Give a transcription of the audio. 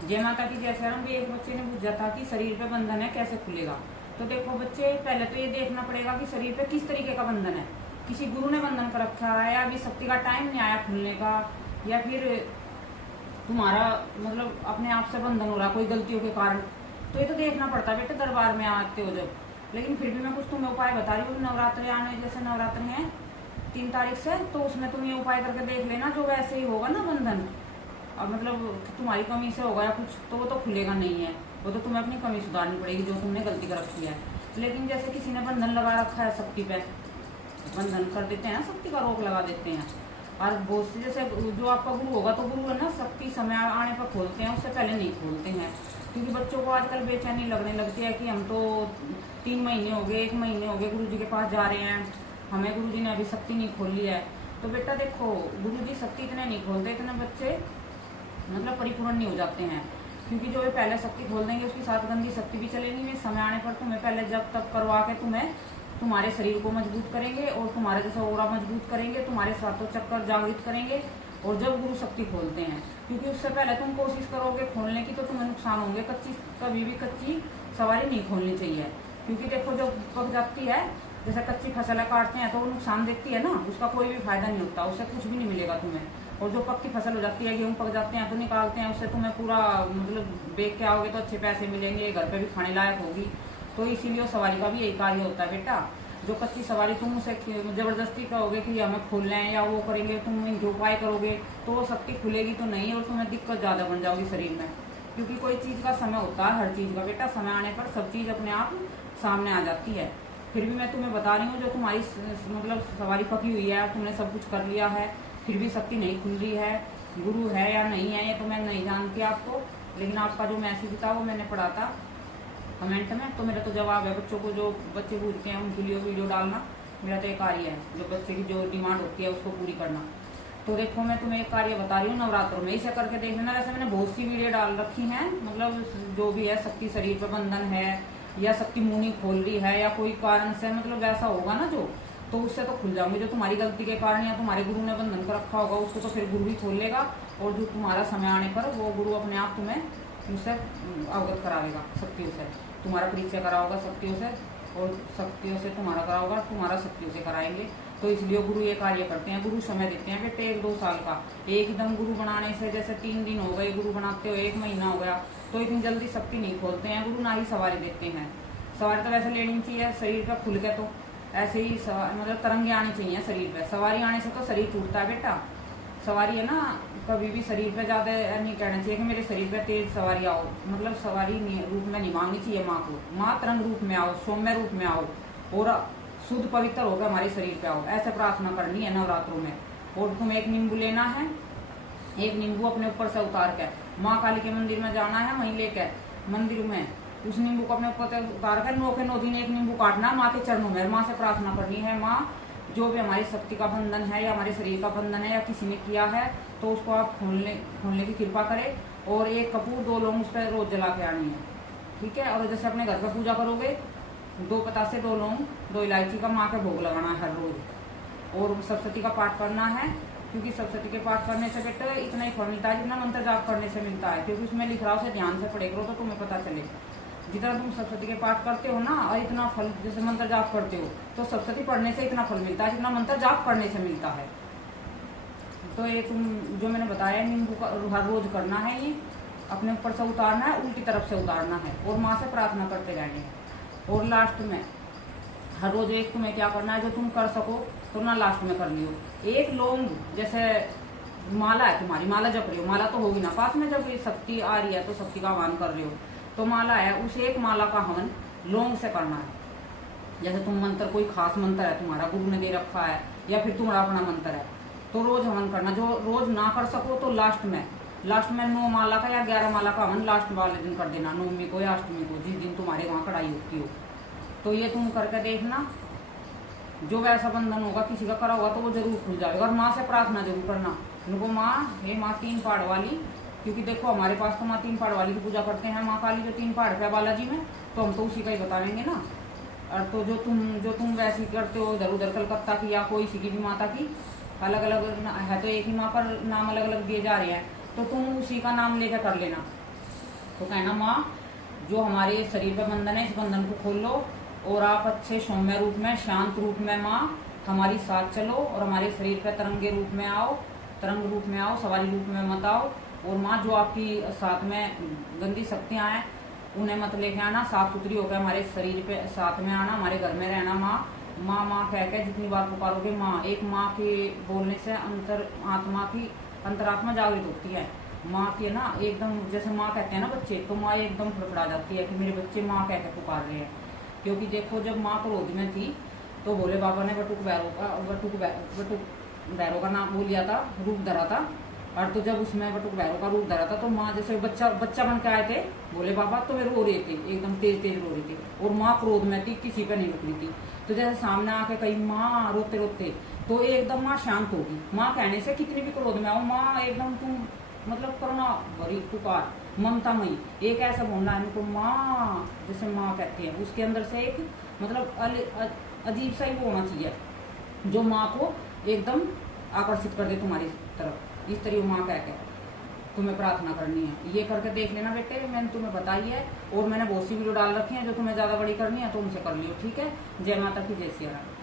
जय माता की। जैसे हम भी एक बच्चे ने पूछा था कि शरीर पे बंधन है कैसे खुलेगा। तो देखो बच्चे, पहले तो ये देखना पड़ेगा कि शरीर पे किस तरीके का बंधन है। किसी गुरु ने बंधन कर रखा है, या अभी शक्ति का टाइम नहीं आया खुलने का, या फिर तुम्हारा मतलब अपने आप से बंधन हो रहा कोई गलतियों के कारण। तो ये तो देखना पड़ता है बेटे दरबार में आते हो जब। लेकिन फिर भी मैं कुछ तुम्हें उपाय बता रही हूँ। नवरात्र आने, जैसे नवरात्र हैं 3 तारीख से, तो उसमें तुम ये उपाय करके देख लेना। जो वैसे ही होगा ना बंधन, अब मतलब तुम्हारी कमी से होगा या कुछ, तो वो तो खुलेगा नहीं है। वो तो तुम्हें अपनी कमी सुधारनी पड़ेगी जो तुमने गलती कर रखी है। लेकिन जैसे किसी ने बंधन लगा रखा है शक्ति पे, बंधन कर देते हैं, शक्ति का रोक लगा देते हैं। और बहुत से जैसे जो आपका गुरु होगा, तो गुरु है ना शक्ति समय आने पर खोलते हैं, उससे पहले नहीं खोलते हैं। क्योंकि बच्चों को आजकल बेचैनी लगने लगती है कि हम तो 3 महीने हो गए, 1 महीने हो गए गुरु जी के पास जा रहे हैं, हमें गुरु जी ने अभी शक्ति नहीं खोली है। तो बेटा देखो, गुरु जी शक्ति इतने नहीं खोलते, इतने बच्चे मतलब परिपूर्ण नहीं हो जाते हैं। क्योंकि जो ये पहले शक्ति खोल देंगे, उसकी साथ गंदी शक्ति भी चलेगी। वे समय आने पर तुम्हें पहले जब तक करवा के तुम्हें तुम्हारे शरीर को मजबूत करेंगे, और तुम्हारे जैसा ओरा मजबूत करेंगे, तुम्हारे सातों चक्कर जागृत करेंगे। और जब गुरु शक्ति खोलते हैं, क्योंकि उससे पहले तुम कोशिश करोगे खोलने की, तो तुम्हें नुकसान होंगे। कभी भी कच्ची सवारी नहीं खोलनी चाहिए। क्योंकि देखो, जो पक जाती है, जैसे कच्ची फसल काटते हैं तो वो नुकसान देखती है ना, उसका कोई भी फायदा नहीं होता, उससे कुछ भी नहीं मिलेगा तुम्हें। और जो पक्की फसल हो जाती है, गेहूं पक जाते हैं तो निकालते हैं, उससे तुम्हें पूरा मतलब बेच के आओगे तो अच्छे पैसे मिलेंगे, घर पे भी खाने लायक होगी। तो इसीलिए सवारी का भी यही कार्य होता है बेटा। जो कच्ची सवारी तुम उसे जबरदस्ती कहोगे कि हमें खोलना है या वो करेंगे, तुम जो उपाय करोगे, तो वो शक्ति खुलेगी तो नहीं, और तुम्हें दिक्कत ज्यादा बन जाओगी शरीर में। क्योंकि कोई चीज का समय होता है, हर चीज का बेटा। समय आने पर सब चीज अपने आप सामने आ जाती है। फिर भी मैं तुम्हें बता रही हूँ, जो तुम्हारी मतलब सवारी पकी हुई है, तुमने सब कुछ कर लिया है, फिर भी शक्ति नहीं खुल रही है, गुरु है या नहीं है ये तो मैं नहीं जानती आपको। लेकिन आपका जो मैसेज था वो मैंने पढ़ा था कमेंट में, तो मेरा तो जवाब है बच्चों को, जो बच्चे पूछते हैं उनके लिए वीडियो डालना मेरा तो एक कार्य है। जो बच्चे की जो डिमांड होती है उसको पूरी करना। तो देखो, मैं तुम्हें एक कार्य बता रही हूँ नवरात्रों में, इसे करके देख लेना। वैसे मैंने बहुत सी वीडियो डाल रखी हैं, मतलब जो भी है शक्ति शरीर पर बंधन है, या शक्ति मुंह नहीं खोल रही है, या कोई कारण से मतलब वैसा होगा ना जो, तो उससे तो खुल जाओगे। जो तुम्हारी गलती के कारण या तुम्हारे गुरु ने बंधन कर रखा होगा, उसको तो फिर गुरु ही खोल लेगा। और जो तुम्हारा समय आने पर वो गुरु अपने आप तुम्हें उससे अवगत कराएगा, शक्तियों से। तुम्हारा परिचय कराओगा शक्तियों से, और शक्तियों से तुम्हारा कराओगा, तुम्हारा शक्तियों से कराएंगे। तो इसलिए गुरु ये कार्य करते हैं। गुरु समय देते हैं बेटे 1-2 साल का। एकदम गुरु बनाने से, जैसे 3 दिन हो गए गुरु बनाते हो, 1 महीना हो गया, तो इतनी जल्दी शक्ति नहीं खोलते हैं गुरु, ना ही सवारी देते हैं। सवारी तो वैसे लेनी चाहिए शरीर पर खुल के, तो ऐसे ही मतलब तरंगे आनी चाहिए शरीर पे। सवारी आने से तो शरीर टूटता है बेटा। सवारी है ना, कभी भी शरीर पे ज्यादा नहीं कहना चाहिए कि मेरे शरीर पे तेज सवारी आओ। मतलब सवारी रूप में नहीं मांगनी चाहिए माँ को। माँ तरंग रूप में आओ, सौम्य रूप में आओ, और शुद्ध पवित्र होकर हमारे शरीर पे आओ, ऐसे प्रार्थना करनी है नवरात्रों में। और तुम्हें एक नींबू लेना है, एक नींबू अपने ऊपर से उतार के माँ काली के मंदिर में जाना है, वहीं लेके मंदिर में उस नींबू को अपने ऊपर से उतार कर 9 के 9 दिन एक नींबू काटना माँ के चरणों में। माँ से प्रार्थना करनी है, माँ जो भी हमारी शक्ति का बंधन है या हमारे शरीर का बंधन है या किसी ने किया है, तो उसको आप खोलने की कृपा करें। और 1 कपूर 2 लौंग उस पर रोज जला के आनी है, ठीक है। और जैसे अपने घर पर पूजा करोगे, 2 पतासे 2 लौंग 2 इलायची का माँ का भोग लगाना है हर रोज। और सरस्वती का पाठ करना है, क्योंकि सरस्वती के पाठ करने से बेटा इतना ही फल मिलता है जितना मंत्र जाप करने से मिलता है। क्योंकि उसमें लिख रहा हो, उसे ध्यान से पढ़े करो तो तुम्हें पता चले। जितना तुम सरस्वती के पाठ करते हो ना, और इतना फल जैसे मंत्र जाप करते हो, तो सरस्वती पढ़ने से इतना फल मिलता है जितना मंत्र जाप करने से मिलता है। तो ये तुम जो मैंने बताया नींबू का हर रोज करना है, ये अपने ऊपर से उतारना है, उल्टी तरफ से उतारना है, और माँ से प्रार्थना करते रहने हैं। और लास्ट में हर रोज एक तुम्हें क्या करना है, जो तुम कर सको तो ना लास्ट में कर लियो। 1 लौंग, जैसे माला है तुम्हारी, माला जप रही हो, माला तो होगी ना पास में, जब ये शक्ति आ रही है तो शक्ति का आह्वान कर रहे हो, तो माला है, उस 1 माला का हवन लौंग से करना है। जैसे तुम मंत्र, कोई खास मंत्र है तुम्हारा, गुरु ने दे रखा है, या फिर तुम्हारा अपना मंत्र है, तो रोज हवन करना। जो रोज ना कर सको तो लास्ट में 9 माला का या 11 माला का हवन लास्ट वाले दिन कर देना, नवमी को या अष्टमी को, जिस दिन तुम्हारे वहां कढ़ाई होती हो। तो ये तुम करके देखना, जो वैसा बंधन होगा किसी का करा होगा तो वो जरूर खुल जाएगा। और माँ से प्रार्थना जरूर करना, उनको माँ, हे माँ 3 पहाड़ वाली, क्योंकि देखो हमारे पास तो माँ 3 पहाड़ वाली की पूजा करते हैं, माँ काली जो 3 पहाड़ पे बालाजी में, तो हम तो उसी का ही बताएंगे ना। और तो जो तुम वैसी करते हो इधर उधर कलकत्ता की या कोई सी की भी माता की, अलग अलग है तो एक ही माँ पर नाम अलग अलग दिए जा रहे हैं, तो तुम उसी का नाम लेकर कर लेना। तो कहना माँ जो हमारे शरीर पे बंधन है, इस बंधन को खोल लो और आप अच्छे सौम्य रूप में, शांत रूप में माँ हमारी साथ चलो और हमारे शरीर पे तरंगे रूप में आओ, तरंग रूप में आओ, सवारी रूप में मत आओ। और माँ जो आपकी साथ में गंदी शक्तियां हैं उन्हें मत लेके आना, साफ सुथरी होकर हमारे शरीर पे साथ में आना, हमारे घर में रहना। माँ माँ माँ कह के जितनी बार पुकारोगे माँ, एक माँ के बोलने से अंतरात्मा जागृत होती है। माँ की है ना एकदम, जैसे माँ कहते हैं ना बच्चे, तो माँ एकदम फड़फड़ा जाती है कि मेरे बच्चे माँ कह के पुकार रहे हैं। क्योंकि देखो जब माँ क्रोध में थी तो भोले बाबा ने बटुक भैरव का नाम वो लिया था, रूप धरा था। और तो जब उसमें बटुक भैरव का रूप धरा था तो माँ जैसे बच्चा बन के आए थे भोले बाबा, तो वे रो रहे थे, एकदम तेज तेज रो रही थी और माँ क्रोध में थी, किसी पे नहीं रुक रही थी। तो जैसे सामने आके कही माँ रोते रोते, तो एकदम माँ शांत होगी। माँ कहने से कितनी भी क्रोध में आओ, माँ एकदम तुम मतलब करुणा भरी पुकार, ममतामयी, एक ऐसा बोलना है इनको माँ, जैसे माँ कहते हैं, उसके अंदर से एक मतलब अजीब सा ही वो होना चाहिए जो माँ को एकदम आकर्षित कर दे तुम्हारी तरफ। इस तरह माँ कह के तुम्हें प्रार्थना करनी है। ये करके देख लेना बेटे, मैंने तुम्हें बताई है और मैंने बहुत सी वीडियो डाल रखी है, जो तुम्हें ज्यादा बड़ी करनी है तो उनसे कर लियो, ठीक है। जय माता की, जय सिया राम।